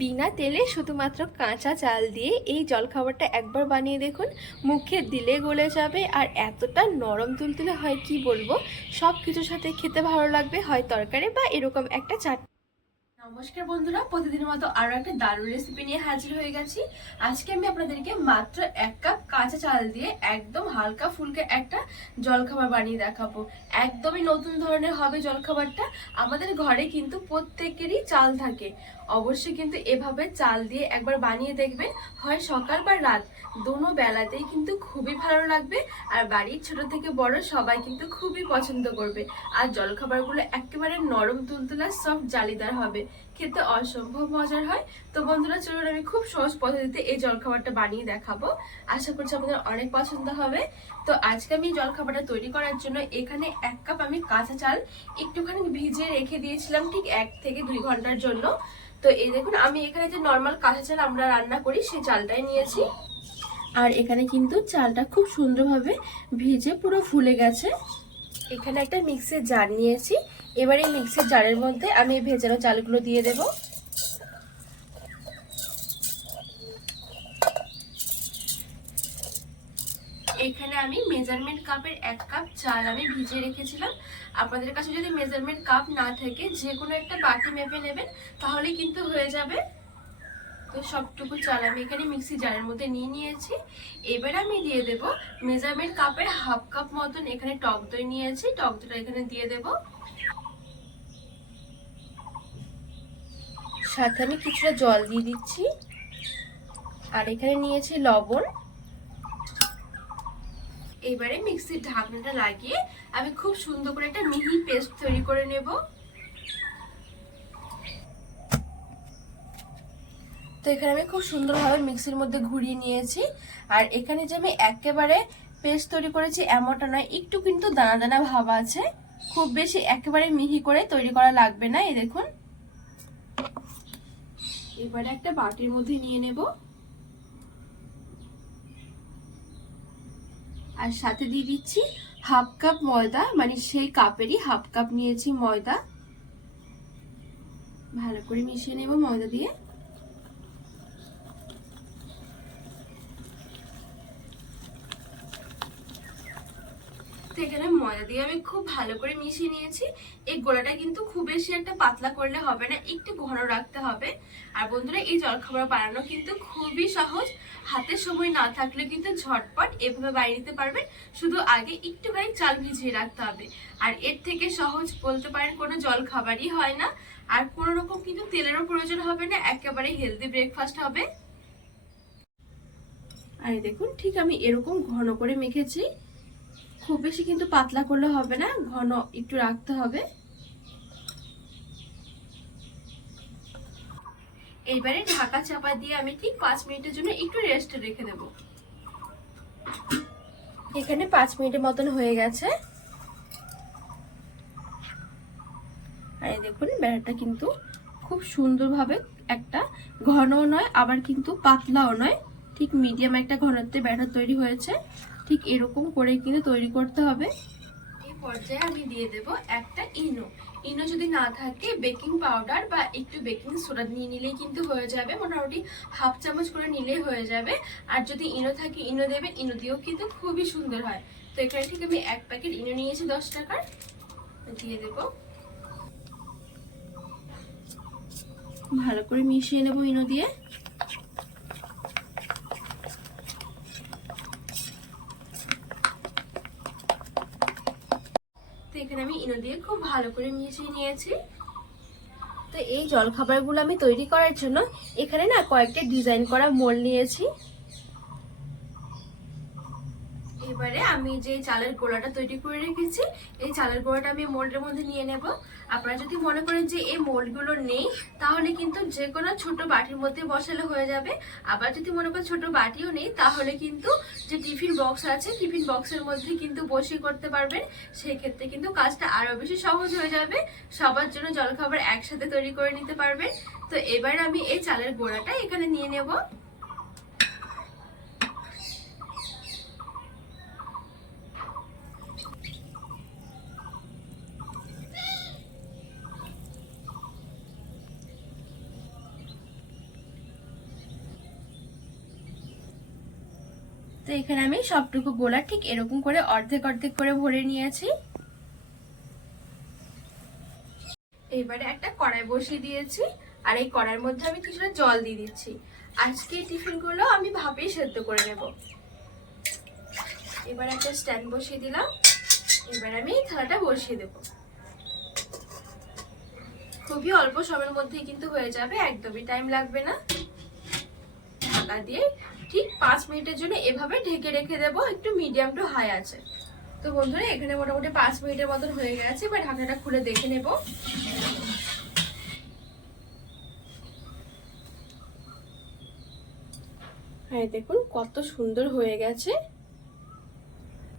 বিনা তেলে শুধুমাত্র কাঁচা চাল দিয়ে এই জলখাবারটা একবার বানিয়ে দেখুন। মুখে দিলে গলে যাবে আর এতটা নরম তুলতুলে হয় কি বলব? সব কিছুর সাথে খেতে ভালো লাগবে, হয় তরকারি বা এরকম একটা চাট নমস্কার বন্ধুরা, প্রতিদিনের মতো আরও একটা দারুণ রেসিপি নিয়ে হাজির হয়ে গেছি। আজকে আমি আপনাদেরকে মাত্র এক কাপ কাঁচা চাল দিয়ে একদম হালকা ফুলকে একটা জলখাবার বানিয়ে দেখাবো। একদমই নতুন ধরনের হবে জলখাবারটা, আমাদের ঘরে কিন্তু প্রত্যেকেরই চাল থাকে। অবশ্যই কিন্তু এভাবে চাল দিয়ে একবার বানিয়ে দেখবেন, হয় সকাল বা রাত, দোনো বেলাতেই কিন্তু খুবই ভালো লাগবে। আর বাড়ির ছোট থেকে বড় সবাই কিন্তু খুবই পছন্দ করবে। আর জলখাবারগুলো একেবারে নরম তুলতুলা সব জালিদার হবে। খেতে অসম্ভব মজার হয়। তো বন্ধুরা, চলুন আমি খুব সহজ পদ্ধতিতে এই জলখাবারটা বানিয়ে দেখাবো। আশা করছি আপনাদের অনেক পছন্দ হবে। তো আজকে আমি জলখাবারটা তৈরি করার জন্য এখানে এক কাপ আমি কাঁচা চাল একটুখানি ভিজে রেখে দিয়েছিলাম ঠিক এক থেকে দুই ঘণ্টার জন্য। তো এই দেখুন, আমি এখানে যে নর্মাল কাঁচা চাল আমরা রান্না করি, সেই চালটাই নিয়েছি। আর এখানে কিন্তু চালটা খুব সুন্দরভাবে ভিজে পুরো ফুলে গেছে। এখানে একটা মিক্সির জার নিয়েছি। এবার এই মিক্সির জারের মধ্যে আমি এই ভেজানো চালগুলো দিয়ে দেব। এখানে আমি মেজারমেন্ট কাপের এক কাপ চাল আমি ভিজিয়ে রেখেছিলাম। আপনাদের কাছে যদি মেজারমেন্ট কাপ না থাকে, যে কোনো একটা বাটি মেপে নেবেন, তাহলে কিন্তু হয়ে যাবে। তো সবটুকু চাল আমি এখানে মিক্সি জারের মধ্যে নিয়ে নিয়েছি। এবার আমি দিয়ে দেব মেজারমেন্ট কাপের হাফ কাপ মতন এখানে টক দই নিয়েছি। টক দইটা এখানে দিয়ে দেব। সাথে আমি কিছুটা জল দিয়ে দিচ্ছি। আর এখানে নিয়েছি লবণ। এবারে মিক্সির ঢাকনাটা লাগিয়ে আমি খুব সুন্দর করে একটা মিহি পেস্ট তৈরি করে নেব। তো এখানে আমি খুব সুন্দরভাবে মিক্সির মধ্যে ঘুরিয়ে নিয়েছি। আর এখানে যে আমি একেবারে পেস্ট তৈরি করেছি এমনটা নয়, একটু কিন্তু দানা দানা ভাব আছে। খুব বেশি একেবারে মিহি করে তৈরি করা লাগবে না, এই দেখুন। এবারে একটা বাটির মধ্যে নিয়ে নেব। আর সাথে দিয়ে দিচ্ছি হাফ কাপ ময়দা মানে সেই কাপেরই হাফ কাপ নিয়েছি ময়দা। ভালো করে মিশিয়ে নেব ময়দা দিয়ে। এখানে ময়দা দিয়ে আমি খুব ভালো করে মিশিয়ে নিয়েছি। এই গোলাটা কিন্তু খুব বেশি একটা পাতলা করলে হবে না, একটু ঘন রাখতে হবে। আর বন্ধুরা, এই জলখাবার বানানো কিন্তু খুবই সহজ। হাতে সময় না থাকলে কিন্তু ঝটপট এভাবে বানিয়ে নিতে পারবেন। শুধু আগে একটুখানি চাল ভিজিয়ে রাখতে হবে। আর এর থেকে সহজ বলতে পারেন কোনো জল খাবারই হয় না। আর কোনো রকম কিন্তু তেলেরও প্রয়োজন হবে না, একেবারে হেলদি ব্রেকফাস্ট হবে। আর দেখুন, ঠিক আমি এরকম ঘন করে মেখেছি। খুব বেশি কিন্তু পাতলা করলে হবে না, ঘন একটু রাখতে হবে। এইবারে ঢাকা চাপা দিয়ে আমি ঠিক পাঁচ মিনিটের জন্য একটু রেস্টে রেখে দেব। এখানে পাঁচ মিনিটের মতন হয়ে গেছে। আর দেখুন, ব্যাটারটা কিন্তু খুব সুন্দরভাবে একটা ঘনও নয়, আবার কিন্তু পাতলাও নয়। ঠিক মিডিয়াম একটা ঘনত্বে ব্যাটার তৈরি হয়েছে। ঠিক এরকম করে কিন্তু তৈরি করতে হবে। এই পর্যায়ে আমি দিয়ে দেব একটা ইনো। ইনো যদি না থাকে বেকিং পাউডার বা একটু বেকিং সোডা নিয়ে নিলেই কিন্তু হয়ে যাবে। মোটামুটি হাফ চামচ করে নিলেই হয়ে যাবে। আর যদি ইনো থাকে ইনো দেবেন ইনো দিয়েও কিন্তু খুবই সুন্দর হয়। তো এখানে ঠিক আমি এক প্যাকেট ইনো নিয়েছি দশ টাকার। দিয়ে দেব। ভালো করে মিশিয়ে নেব ইনো দিয়ে তো এখানে আমি ইনো দিয়ে খুব ভালো করে মিশিয়ে নিয়েছি। তো এই জলখাবারগুলো আমি তৈরি করার জন্য এখানে না কয়েকটা ডিজাইন করা মোল নিয়েছি। এবারে আমি যে চালের গোড়াটা তৈরি করে রেখেছি, এই চালের গোড়াটা আমি মোল্ডের মধ্যে নিয়ে নেব। আপনারা যদি মনে করেন যে এই মোল্ডগুলো নেই, তাহলে কিন্তু যে কোনো ছোট বাটির মধ্যে বসালে হয়ে যাবে। আবার যদি মনে করেন ছোট বাটিও নেই, তাহলে কিন্তু যে টিফিন বক্স আছে, টিফিন বক্সের মধ্যে কিন্তু বসিয়ে করতে পারবেন। সেই ক্ষেত্রে কিন্তু কাজটা আরও বেশি সহজ হয়ে যাবে। সবার জন্য জলখাবার একসাথে তৈরি করে নিতে পারবেন। তো এবার আমি এই চালের গোড়াটা এখানে নিয়ে নেব। তো এখানে আমি সবটুকু গোলা ঠিক এরকম করে অর্ধেক অর্ধেক করে ভরে নিয়েছি। এবারে একটা কড়াই বসিয়ে দিয়েছি আর এই কড়াইয়ের মধ্যে আমি কিছুটা জল দিয়ে দিচ্ছি। আজকে টিফিনগুলো আমি ভাপেই সেদ্ধ করে নেব। এবার একটা স্ট্যান্ড বসিয়ে দিলাম। এবার আমি এই থালাটা বসিয়ে দেব। খুবই অল্প সময়ের মধ্যেই কিন্তু হয়ে যাবে, একদমই টাইম লাগবে না। ঢাকা দিয়ে ঠিক পাঁচ মিনিটের জন্য এভাবে ঢেকে রেখে দেব, একটু মিডিয়াম টু হাই আছে। তো বন্ধুরা, এখানে মোটামুটি পাঁচ মিনিটের মতন হয়ে গেছে, এবার ঢাকাটা খুলে দেখে নেব। হ্যাঁ দেখুন, কত সুন্দর হয়ে গেছে।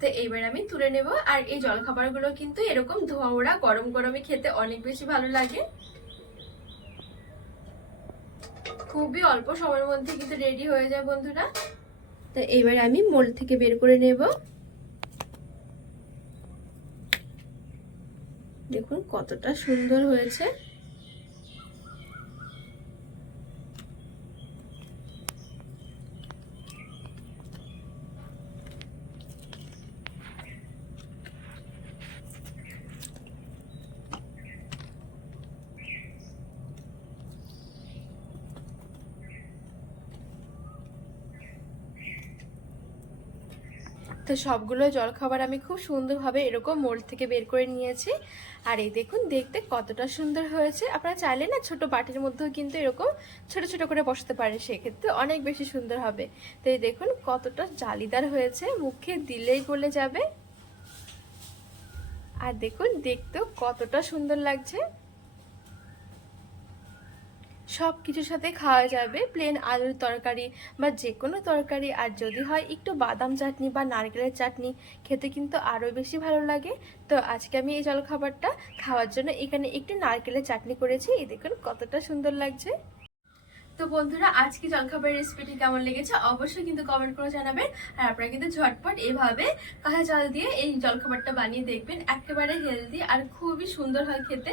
তো এইবার আমি তুলে নেব, আর এই জলখাবারগুলো কিন্তু এরকম ধোয়া ওড়া গরম গরমে খেতে অনেক বেশি ভালো লাগে। খুবই অল্প সময়ের মধ্যে কিন্তু রেডি হয়ে যায় বন্ধুরা। তো এবার আমি মোল থেকে বের করে নেব। দেখুন কতটা সুন্দর হয়েছে। তো সবগুলো জলখাবার আমি খুব সুন্দরভাবে এরকম মোল্ড থেকে বের করে নিয়েছি। আর এই দেখুন, দেখতে কতটা সুন্দর হয়েছে। আপনারা চাইলে না ছোট বাটির মধ্যেও কিন্তু এরকম ছোট ছোট করে বসাতে পারেন, সেক্ষেত্রে অনেক বেশি সুন্দর হবে। তো এই দেখুন কতটা জালিদার হয়েছে, মুখে দিলেই গলে যাবে। আর দেখুন, দেখতেও কতটা সুন্দর লাগছে। সব কিছুর সাথে খাওয়া যাবে। প্লেন আলুর তরকারি বা যে কোনো তরকারি। আর যদি হয় একটু বাদাম চাটনি বা নারকেলের চাটনি, খেতে কিন্তু আরও বেশি ভালো লাগে। তো আজকে আমি এই জলখাবারটা খাওয়ার জন্য এখানে একটু নারকেলের চাটনি করেছি। এই দেখুন কতটা সুন্দর লাগছে। তো বন্ধুরা, আজকে জলখাবারের রেসিপিটি কেমন লেগেছে অবশ্যই কিন্তু কমেন্ট করে জানাবেন। আর আপনারা কিন্তু ঝটপট এভাবে কাঁচা চাল দিয়ে এই জলখাবারটা বানিয়ে দেখবেন। একেবারে হেলদি আর খুবই সুন্দর হয় খেতে।